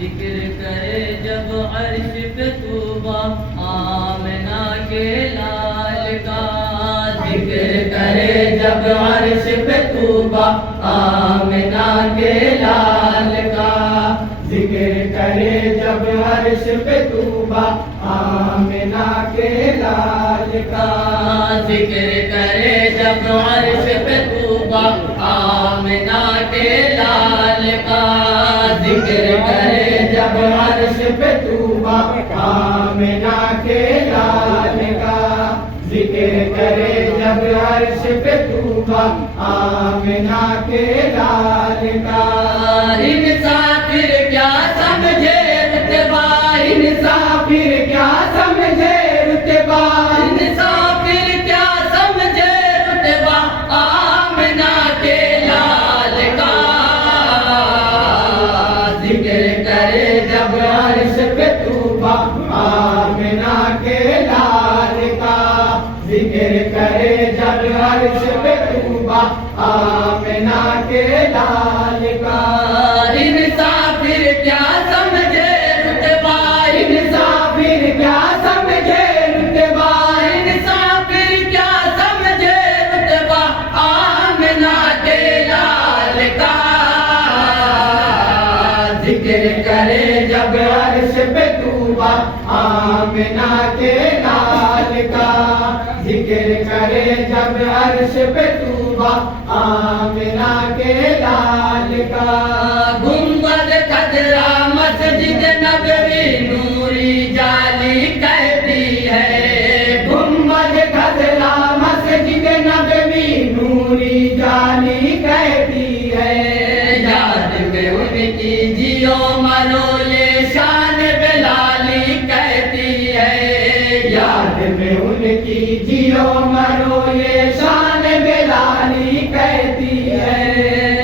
ذکر کرے جب عرش پہ طوبہ آمنہ کے لال کا، ذکر کرے جب عرش پہ طوبہ آمنہ کے لال کا، ذکر کرے جب عرش پہ طوبہ آمنہ کے لال کا، ذکر کرے جب عرش پہ طوبہ آمنہ کے لال کا، ذکر کرے جب عرش پہ طوبہ آمنہ کے لال کا، ذکر کرے جب عرش پہ طوبہ آمنہ کے لال کا، انسافر کیا سمجھے رتبہ، انسافر کیا سمجھے رتبہ، انسافر کیا سمجھے رتبہ آمنہ کے لال کا، ذکر کرے جب عرش پہ طوبہ آمنہ کے لال کا، ذکر کرے جب عرش پہ طوبہ آمنہ کے لال کا، انسافر کیا سمجھے رتبہ، انسافر کیا سمجھے رتبہ، انسافر کیا سمجھے رتبہ آمنہ کے لال کا، ذکر کرے جب عرش پہ طوبہ آمنہ کے لال کا، ذکر کرے جب عرش پہ طوبہ آمنہ کے لال کا، گنبد خضرا مسجد نبوی نوری جالی کہتی ہے، گنبد خضرا مسجد نبوی نوری جالی کہتی ہے، یاد میں ان کی جیو مرو یہ شان بلالی کہتی ہے، یاد میں ان کی جیو مرو یہ شان بلالی کہتی ہے،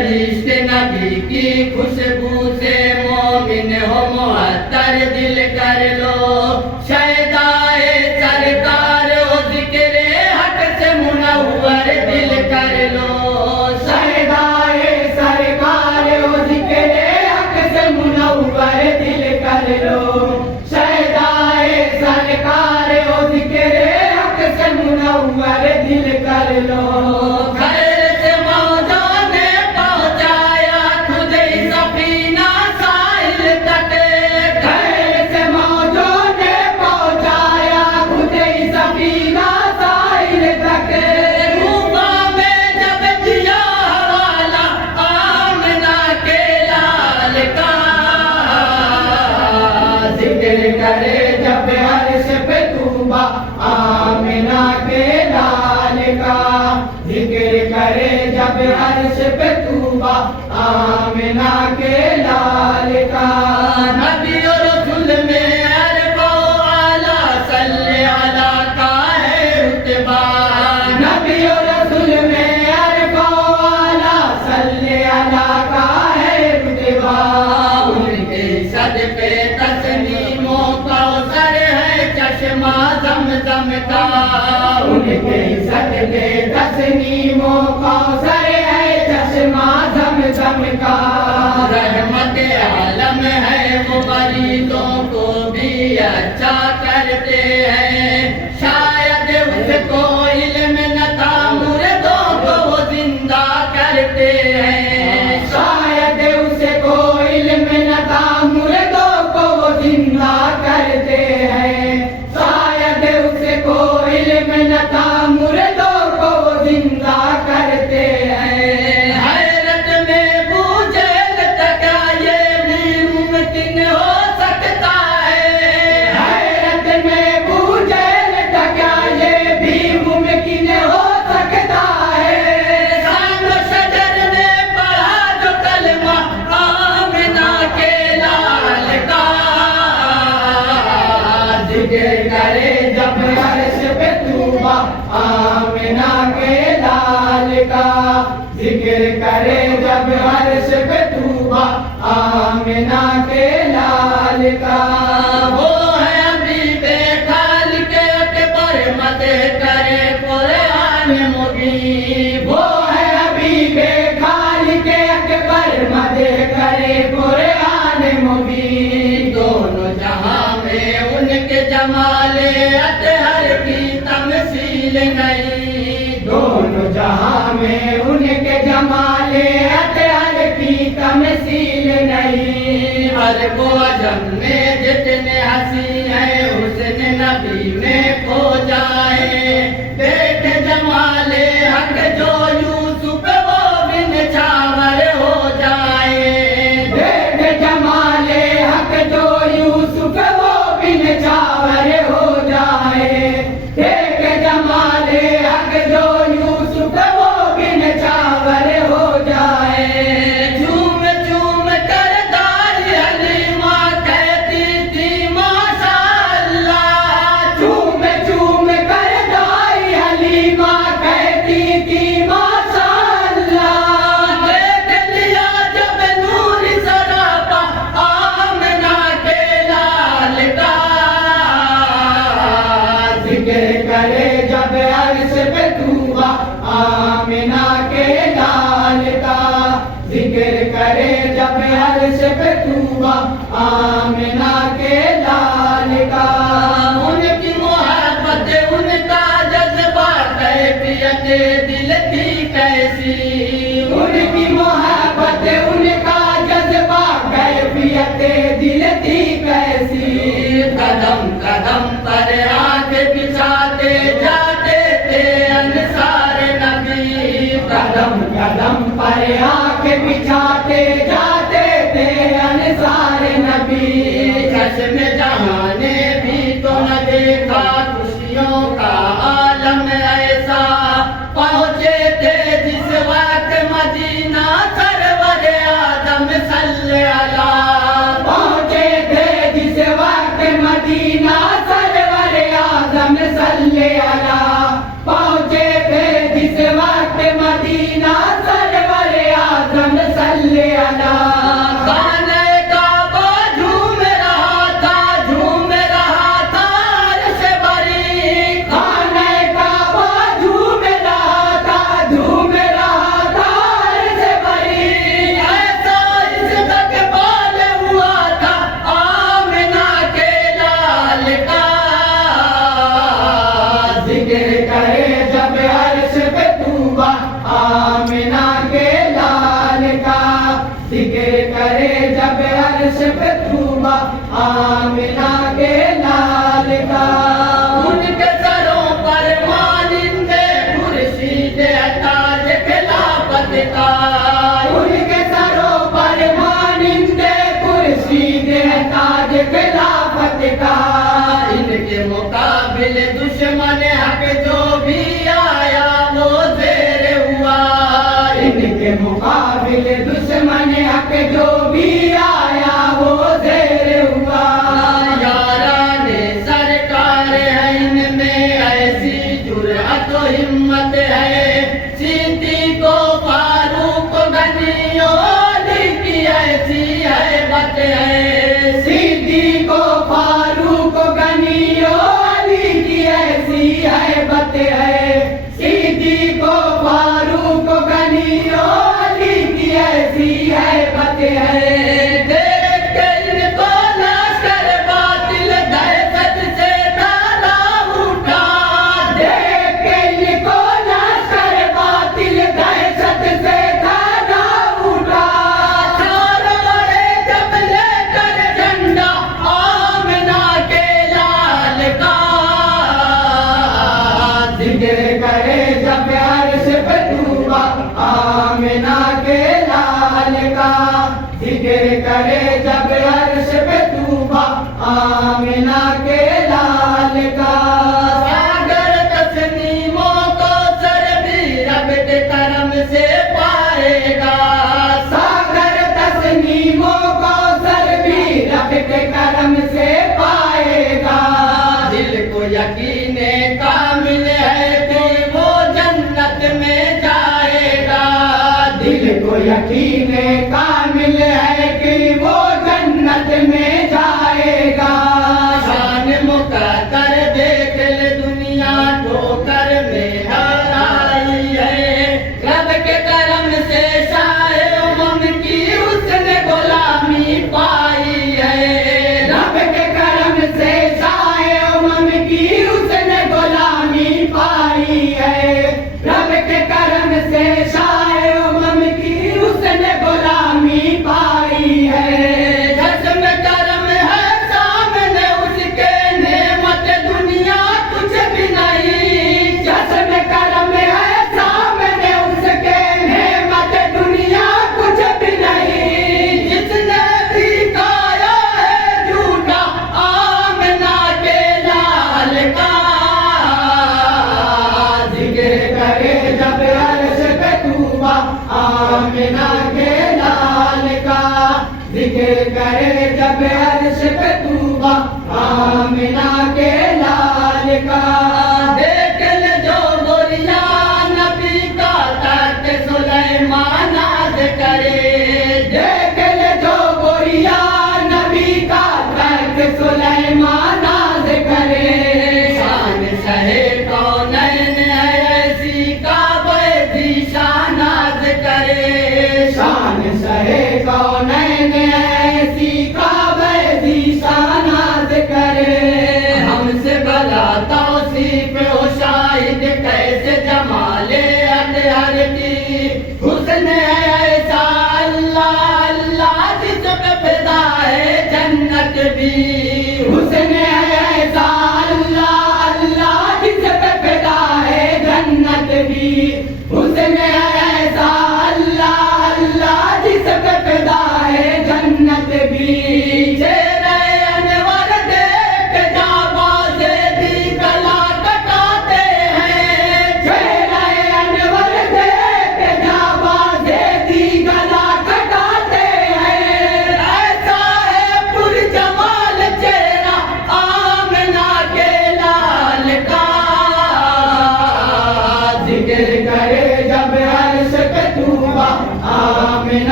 عشق نبی کی خوشبو سے مومن ہو معطر دل کر لو، شیدائے سرکار ہو ذکر حق سے منور دل کر لو، شہدائے سرکار و ذکر حق سے منور دل کر لو، شہدائے سرکار و ذکر حق سے منور دل کر لو، خیر سے موجوں نے پہنچایا تجھے سفینہ ساحل تک، خیر سے موجوں نے پہنچایا خود ہی سفینہ ساحل تک، طوبیٰ میں جب دیا حوالہ آمنہ کے لال کا، ذکر کرے جب عرش پہ طوبہ آمنہ کے لال کا، ذکر کرے جب عرش پہ طوبہ آمنہ کے لال کا، نبی و رسول میں عرب و اعلیٰ صلی اللہ کا ہے رتبہ، نبی و رسول میں عرب و اعلیٰ صلی اللہ کا ہے رتبہ، ان کے صدقے تسلیموں کا سر ہے چشمہ زمزم کا، ان کے صدقے تسلیموں کا سر ہے چشمہ زمزم کا، رحمت عالم ہے وہ مریضوں کو بھی اچھا کرتے ہیں، شاید اس کو علم نہ تھا مردوں کو وہ زندہ کرتے ہیں، شاید اسے کو علم نہ تھا مردوں کو وہ زندہ کرتے ہیں، شاید اسے کو علم نہ تھا مردوں کو وہ زندہ کرتے ہیں، حیرت میں بوجھل تک یہ بھی जमाले अतहर की तमसील नहीं। दोनों जहां में उनके जमाले अतहर की तमसील नहीं। अरब व अजम में जितने हंसी हैं हुस्न नबी में खो जाए। देख जमाले हक जो यूसुफ वो बिन छावर हो जाए। देख जमाले हक जो यूसुफ वो बिन छावर हो जाए। देख जमाले हक जो यूसुफ वो बिन छावर हो जाए। झूम झूम कर दाई हलीमा कहती थी माशाअल्लाह। झूम झूम कर दाई हलीमा कहती थी माशाअल्लाह। देख लिया जब नूर सरापा आमना के लाल का। जिक्र करे जब अर्श पे तूबा आमिना के लाल का। जिक्र करे जब अर्श पे तूबा आमिना के लाल का। उनकी मोहब्बत उनका जज्बा कैफियत दिल थी कैसी। उनकी मोहब्बत उनका जज्बा कैफियत दिल थी कैसी। कदम कदम पर आंख बिछाते जाते थे अंसार नबी। कदम कदम पर आंख बिछाते जाते थे अंसार नबी। चश्म जहां ने भी तो न देखा खुशियों का आलम ऐसा। पहुंचे थे जिस वक्त मदीना सरवर आदम सल्ले अला। पहुंचे थे जिस वक्त मदीना सरवर आदम सल्ले अला। पहुंचे थे जिस वक्त मदीना सरवर आदम सल्ले अला। खाने काबा झूम रहा था अर्श बरी। खाने काबा झूम रहा था अर्श बरी। ऐसा इज़्ज़त बाल हुआ था आमिना के लाल का। जिक्र करे जब अर्श पे तूबा आमिना के लाल का। जिक्र करे जब अर्श पे तूबा आमिना के लाल का। उनके सरों पर मानिंदे खुर्शीद ताज खिलाफत का। उनके सरों पर मानिंदे खुर्शीद ताज खिलाफत का। इनके मुकाबिल दुश्मन हक जो भी आया वो ज़ेर हुआ। इनके मुकाबिल दुश्मन हक जो भी आया वो ज़ेर हुआ। याराने सरकार है इनमें ऐसी जुर्अत व हिम्मत है। सिद्दीक़ को फारूक गनियों की ऐसी हैबत है। सिद्दीक़ को फारूक गनियो अली की ऐसी हैबत है। सिद्दीक़ को फारूक गनियो अली की ऐसी हैबत है। देख के इनको लश्कर बातिल दहशत से दादा उठा। देख के इनको लश्कर बातिल दहशत से दादा उठा। चार बड़े जब लेकर झंडा आमिना के लाल का। जिक्र करे जब अर्श पे तूबा आमिना के लाल का। जिक्र करे जब अर्श पे तूबा आमिना के लाल का। सागर तस्नीमों को सर भी रब के करम से पाएगा। सागर तस्नीमों को सर भी रब के करम से पाएगा। दिल को यकीन कामिल है कि वो जन्नत में जाएगा। दिल को यकीन कामिल है कि वो जन्नत में जाएगा। جب عرش پہ طوبا آمنہ کے لال کا دیکھ لے جو گوریا نبی کا تخت سلیمان ناز کرے دیکھ لے جو گوریا نبی کا تخت سلیمان